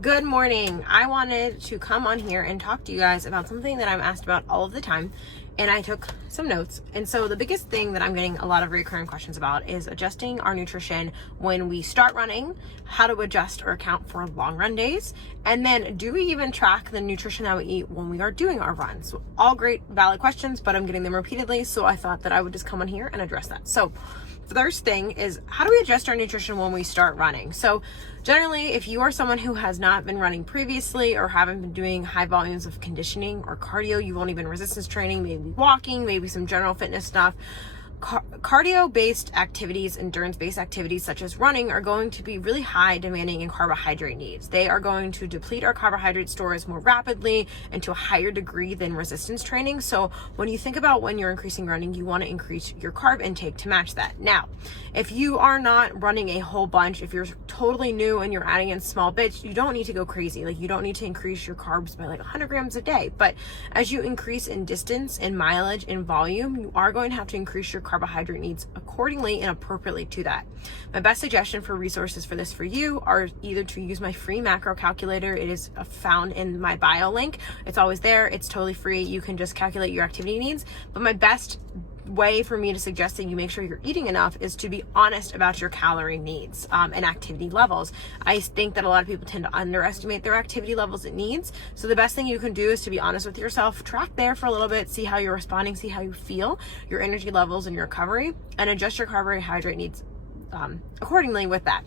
Good morning. I wanted to come on here and talk to you guys about something that I'm asked about all of the time, and I took some notes. And so the biggest thing that I'm getting a lot of recurring questions about is adjusting our nutrition when we start running, how to adjust or account for long run days, and then do we even track the nutrition that we eat when we are doing our runs? All great, valid questions, but I'm getting them repeatedly, so I thought that I would just come on here and address that. So the first thing is, how do we adjust our nutrition when we start running? So generally, if you are someone who has not been running previously or haven't been doing high volumes of conditioning or cardio, you've only been resistance training, maybe walking, maybe some general fitness stuff, cardio-based activities, endurance-based activities such as running are going to be really high demanding in carbohydrate needs. They are going to deplete our carbohydrate stores more rapidly and to a higher degree than resistance training. So when you think about when you're increasing running, you want to increase your carb intake to match that. Now, if you are not running a whole bunch, if you're totally new and you're adding in small bits, you don't need to go crazy. Like, you don't need to increase your carbs by like 100 grams a day. But as you increase in distance, in mileage, in volume, you are going to have to increase your carbohydrate needs accordingly and appropriately to that. My best suggestion for resources for this for you are either to use my free macro calculator. It is found in my bio link. It's always there. It's totally free. You can just calculate your activity needs. But my best way for me to suggest that you make sure you're eating enough is to be honest about your calorie needs and activity levels. I think that a lot of people tend to underestimate their activity levels and needs. So the best thing you can do is to be honest with yourself, track there for a little bit, see how you're responding, see how you feel, your energy levels and your recovery, and adjust your carbohydrate needs accordingly with that.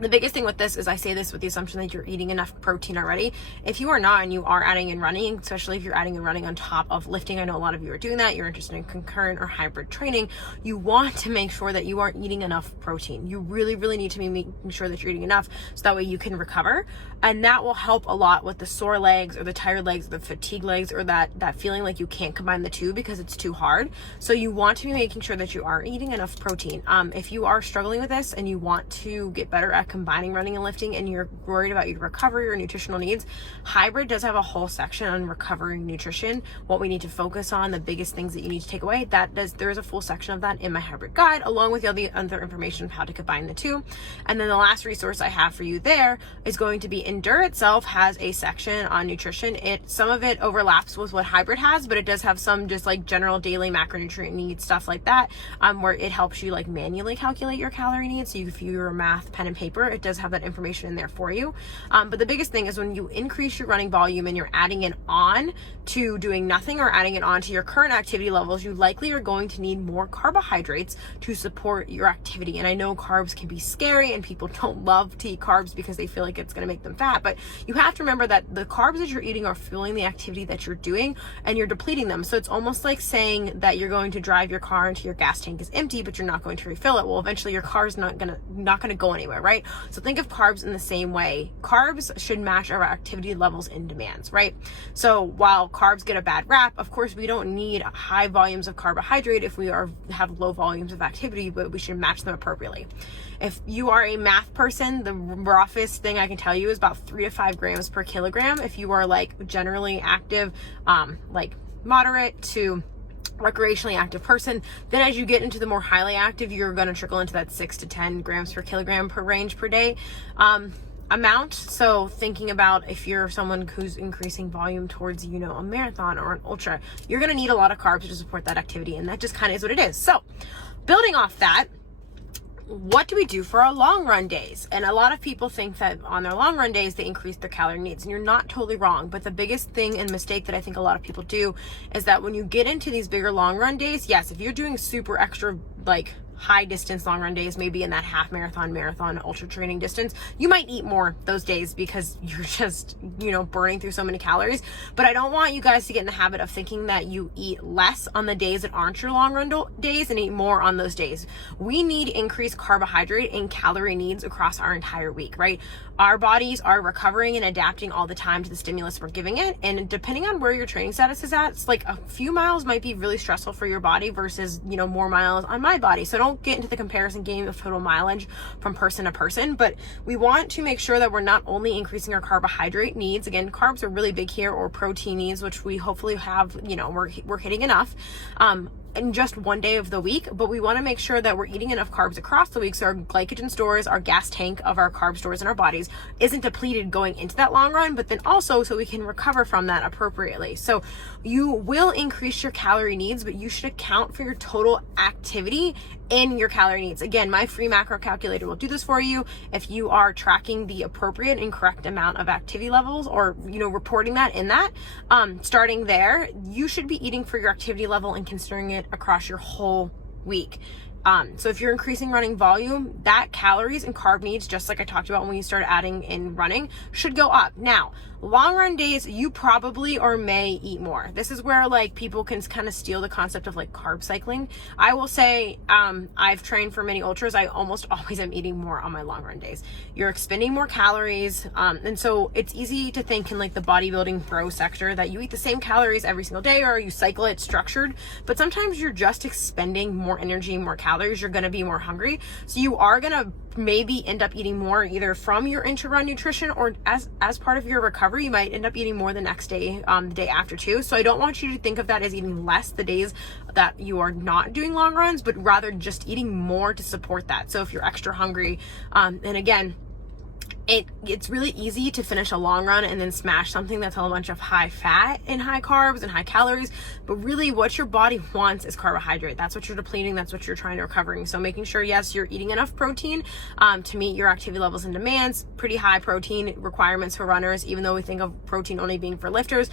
The biggest thing with this is I say this with the assumption that you're eating enough protein already. If you are not and you are adding in running, especially if you're adding in running on top of lifting, I know a lot of you are doing that, you're interested in concurrent or hybrid training, you want to make sure that you are eating enough protein. You really, really need to be making sure that you're eating enough so that way you can recover. And that will help a lot with the sore legs or the tired legs, or the fatigue legs, or that feeling like you can't combine the two because it's too hard. So you want to be making sure that you are eating enough protein. If you are struggling with this and you want to get better at combining running and lifting and you're worried about your recovery or nutritional needs, hybrid does have a whole section on recovery nutrition, what we need to focus on, the biggest things that you need to take away. There is a full section of that in my hybrid guide, along with all the other information of how to combine the two. And then the last resource I have for you there is going to be Endure itself has a section on nutrition. Some of it overlaps with what hybrid has, but it does have some just like general daily macronutrient needs, stuff like that, where it helps you like manually calculate your calorie needs. So if you're a math pen and paper, it does have that information in there for you. But the biggest thing is when you increase your running volume and you're adding it on to doing nothing or adding it on to your current activity levels, you likely are going to need more carbohydrates to support your activity. And I know carbs can be scary and people don't love to eat carbs because they feel like it's going to make them fat, but you have to remember that the carbs that you're eating are fueling the activity that you're doing and you're depleting them. So it's almost like saying that you're going to drive your car until your gas tank is empty, but you're not going to refill it. Well, eventually your car is not going to go anywhere, right? So think of carbs in the same way. Carbs should match our activity levels and demands, right? So while carbs get a bad rap, of course, we don't need high volumes of carbohydrate if we have low volumes of activity, but we should match them appropriately. If you are a math person, the roughest thing I can tell you is about 3 to 5 grams per kilogram. If you are like generally active, like moderate to recreationally active person, then as you get into the more highly active, you're going to trickle into that 6 to 10 grams per kilogram per range per day amount. So thinking about if you're someone who's increasing volume towards, a marathon or an ultra, you're going to need a lot of carbs to support that activity, and that just kind of is what it is. So building off that, what do we do for our long run days? And a lot of people think that on their long run days, they increase their calorie needs, and you're not totally wrong. But the biggest thing and mistake that I think a lot of people do is that when you get into these bigger long run days, yes, if you're doing super extra, like high distance long run days, maybe in that half marathon, ultra training distance, you might eat more those days because you're just, burning through so many calories. But I don't want you guys to get in the habit of thinking that you eat less on the days that aren't your long run days and eat more on those days. We need increased carbohydrate and calorie needs across our entire week, right? Our bodies are recovering and adapting all the time to the stimulus we're giving it. And depending on where your training status is at, it's like a few miles might be really stressful for your body versus, more miles on my body. So don't get into the comparison game of total mileage from person to person, but we want to make sure that we're not only increasing our carbohydrate needs. Again, carbs are really big here, or protein needs, which we hopefully have, we're hitting enough. in just one day of the week, but we want to make sure that we're eating enough carbs across the week so our glycogen stores, our gas tank of our carb stores in our bodies isn't depleted going into that long run, but then also so we can recover from that appropriately. So you will increase your calorie needs, but you should account for your total activity in your calorie needs. Again, my free macro calculator will do this for you. If you are tracking the appropriate and correct amount of activity levels, or reporting that in that, starting there, you should be eating for your activity level and considering it across your whole week. So if you're increasing running volume, that calories and carb needs, just like I talked about when you start adding in running, should go up. Now, long run days, you probably or may eat more. This is where like people can kind of steal the concept of like carb cycling. I will say, I've trained for many ultras. I almost always am eating more on my long run days. You're expending more calories. And so it's easy to think in like the bodybuilding pro sector that you eat the same calories every single day or you cycle it structured, but sometimes you're just expending more energy, more calories. You're going to be more hungry. So you are going to maybe end up eating more either from your intra-run nutrition or as part of your recovery. You might end up eating more the next day, the day after too. So I don't want you to think of that as eating less the days that you are not doing long runs, but rather just eating more to support that. So if you're extra hungry, and again, it's really easy to finish a long run and then smash something that's a whole bunch of high fat and high carbs and high calories. But really what your body wants is carbohydrate. That's what you're depleting. That's what you're trying to recovering. So making sure, yes, you're eating enough protein to meet your activity levels and demands. Pretty high protein requirements for runners, even though we think of protein only being for lifters.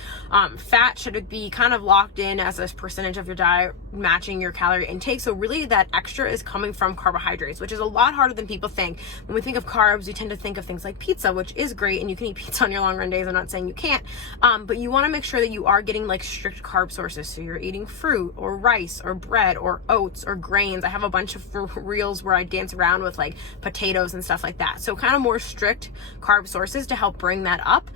Fat should be kind of locked in as a percentage of your diet, matching your calorie intake. So really that extra is coming from carbohydrates, which is a lot harder than people think. When we think of carbs, we tend to think of things like pizza, which is great, and you can eat pizza on your long run days. I'm not saying you can't, but you want to make sure that you are getting like strict carb sources. So you're eating fruit or rice or bread or oats or grains. I have a bunch of reels where I dance around with like potatoes and stuff like that. So kind of more strict carb sources to help bring that up,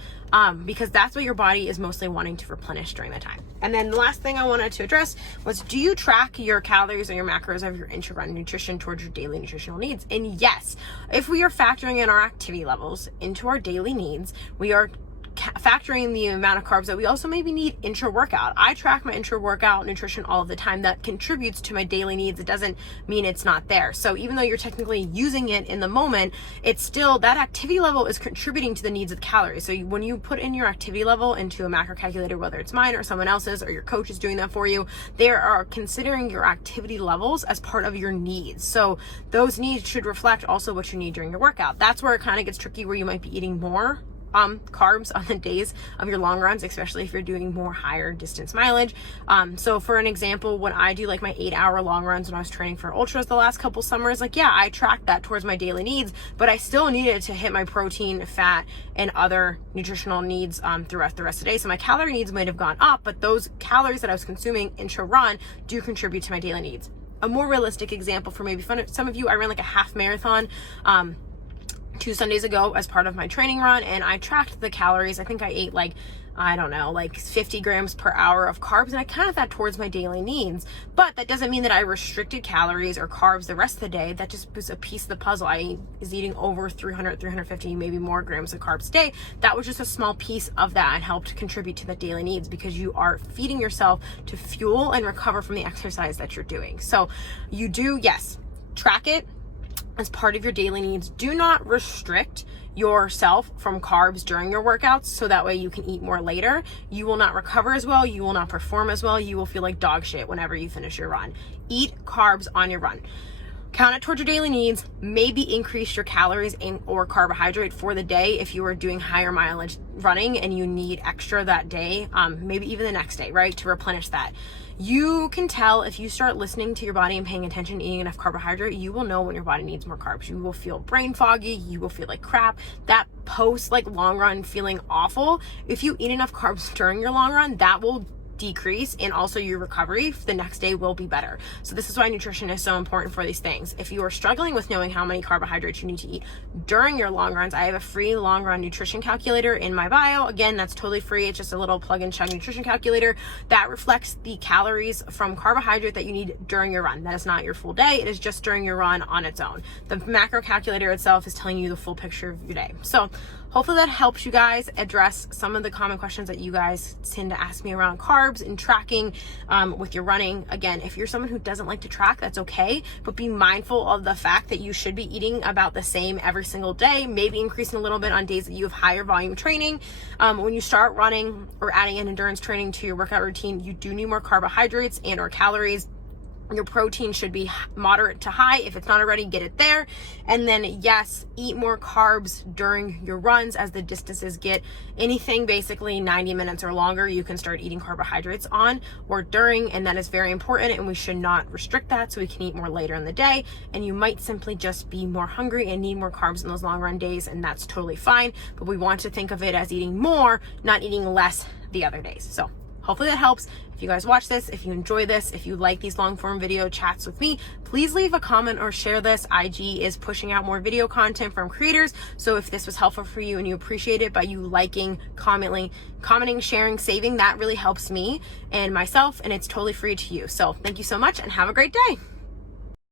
because that's what your body is mostly wanting to replenish during the time. And then the last thing I wanted to address was, do you track your calories or your macros of your intra-run nutrition towards your daily nutritional needs? And yes, if we are factoring in our activity levels into our daily needs, we are factoring the amount of carbs that we also maybe need intra-workout. I track my intra-workout nutrition all of the time. That contributes to my daily needs. It doesn't mean it's not there. So even though you're technically using it in the moment, it's still, that activity level is contributing to the needs of the calories. So when you put in your activity level into a macro calculator, whether it's mine or someone else's or your coach is doing that for you, they are considering your activity levels as part of your needs. So those needs should reflect also what you need during your workout. That's where it kind of gets tricky, where you might be eating more carbs on the days of your long runs, especially if you're doing more higher distance mileage. So for an example, when I do like my 8-hour long runs when I was training for ultras the last couple summers, like, yeah, I tracked that towards my daily needs, but I still needed to hit my protein, fat, and other nutritional needs throughout the rest of the day. So my calorie needs might have gone up, but those calories that I was consuming intra-run do contribute to my daily needs. A more realistic example for maybe some of you, I ran like a half marathon 2 Sundays ago as part of my training run, and I tracked the calories. I think I ate like 50 grams per hour of carbs, and I counted that towards my daily needs. But that doesn't mean that I restricted calories or carbs the rest of the day. That just was a piece of the puzzle. I was eating over 300, 350, maybe more grams of carbs a day. That was just a small piece of that and helped contribute to the daily needs, because you are feeding yourself to fuel and recover from the exercise that you're doing. So you do, yes, track it as part of your daily needs. Do not restrict yourself from carbs during your workouts, so that way you can eat more later. You will not recover as well. You will not perform as well. You will feel like dog shit whenever you finish your run. Eat carbs on your run. Count it towards your daily needs. Maybe increase your calories or carbohydrate for the day if you are doing higher mileage running and you need extra that day, maybe even the next day, right, to replenish that. You can tell if you start listening to your body and paying attention, eating enough carbohydrate, you will know when your body needs more carbs. You will feel brain foggy. You will feel like crap. That post like long run feeling awful. If you eat enough carbs during your long run, that will decrease, and also your recovery the next day will be better. So this is why nutrition is so important for these things. If you are struggling with knowing how many carbohydrates you need to eat during your long runs, I have a free long run nutrition calculator in my bio. Again, that's totally free. It's just a little plug and chug nutrition calculator that reflects the calories from carbohydrate that you need during your run. That is not your full day. It is just during your run on its own. The macro calculator itself is telling you the full picture of your day. So hopefully that helps you guys address some of the common questions that you guys tend to ask me around carbs and tracking with your running. Again, if you're someone who doesn't like to track, that's okay, but be mindful of the fact that you should be eating about the same every single day, maybe increasing a little bit on days that you have higher volume training. When you start running or adding in endurance training to your workout routine, you do need more carbohydrates and or calories. Your protein should be moderate to high. If it's not already, get it there. And then yes, eat more carbs during your runs as the distances get anything basically 90 minutes or longer. You can start eating carbohydrates on or during, and that is very important, and we should not restrict that, so we can eat more later in the day. And you might simply just be more hungry and need more carbs in those long run days, and that's totally fine. But we want to think of it as eating more, not eating less the other days. So hopefully that helps. If you guys watch this, if you enjoy this, if you like these long form video chats with me, please leave a comment or share this. IG is pushing out more video content from creators. So if this was helpful for you and you appreciate it by you liking, commenting, sharing, saving, that really helps me and myself, and it's totally free to you. So thank you so much and have a great day.